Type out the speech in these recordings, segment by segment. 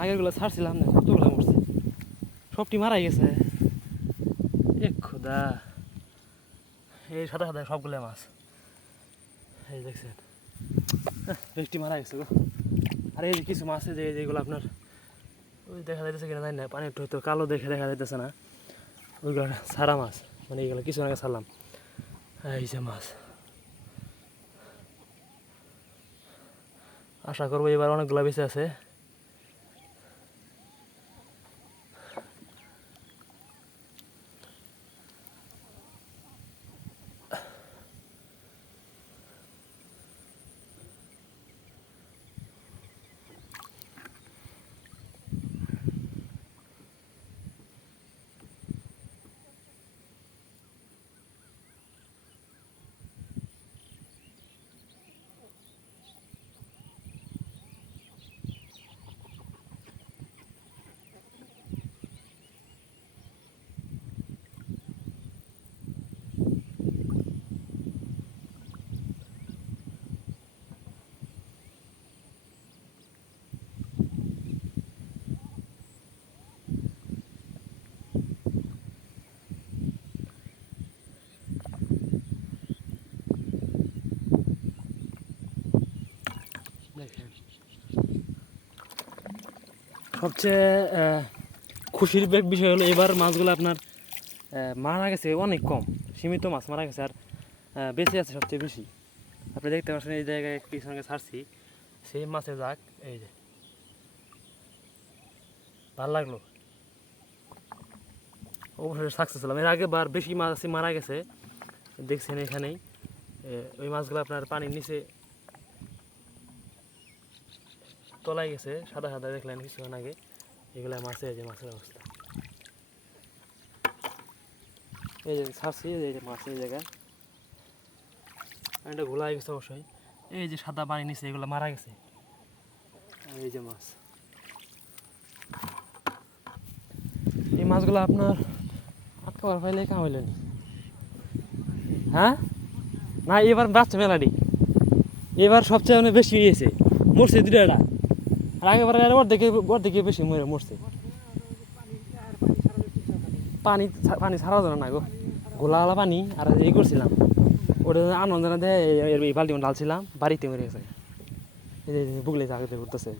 আগেরগুলো ছাড়ছিলাম না, কতগুলো মরছে? সবটি মারাই গেছে। এ, খোদা। এই সাদা সাদা সবগুলো মাছ। এই দেখছেন। বেশটি মারা গেছে গো। আর এই যে কিছু মাছ আছে যে, যেগুলো আপনার ওই দেখা যাইতেছে কিনা জানি না, পানি একটু হয়তো কালো দেখে দেখা যাইতেছে না। ওইগুলো সারা মাছ মানে এইগুলো কিছু আগে ছাড়লাম। এই যে মাছ। আশা করব এবার অনেকগুলো বেঁচে আছে। সবচেয়ে খুশির বিষয় হলো এবার মাছগুলো আপনার মারা গেছে অনেক কম, সীমিত মাছ মারা গেছে আর বেঁচে আছে সবচেয়ে বেশি। আপনি দেখতে পাচ্ছেন এই জায়গায় সঙ্গে ছাড়ছি, সেই মাছের যাক, এই যে। ভালো লাগল। অবশ্যই সাকসেস হলাম। এর আগে বার বেশি মাছ আছে মারা গেছে, দেখছেন এখানেই ওই মাছগুলো আপনার পানির নিচে তলায় গেছে, সাদা সাদা দেখলেন, কিছুক্ষণ আগে। এগুলা মাছে যে মাছের অবস্থা। এই যে ছাড়ছি, এই যে মাছ এই এটা ঘোলা হয়ে গেছে অবশ্যই। এই যে সাদা পানি নিচে, এগুলো মারা গেছে। এই যে মাছ। এই মাছগুলো আপনার আটকাবার পাইলে কাম হইলেন হ্যাঁ? না, এবার বাচ্চা মেলাডি এবার সবচেয়ে মানে বেশি হয়েছে। মরছে দুটা আর আগেবার অর্ধেকে অর্ধেকে বেশি মরে মরছে। পানি পানি ছাড়া যাবে না গো। গোলাওয়ালা পানি আর এই করছিলাম, ওটা আনন্দ না দেয় এই বালতি ঢালছিলাম, বাড়িতে মরে গেছে। বুগলে আগে ঘুরতেছে।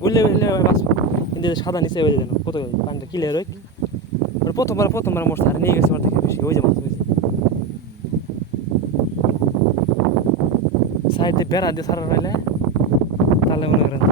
বুঝলে বুঝলে কিন্তু সাদা নিচে হয়ে যেন কত পানিটা ক্লিয়ার হয় প্রথমবার প্রথমবার মরছে, আর নিয়ে গেছে আমার থেকে বেশি, ওই যে হয়েছে সাইডে বেড়া দিয়ে সারা রইলে তাহলে মনে করেন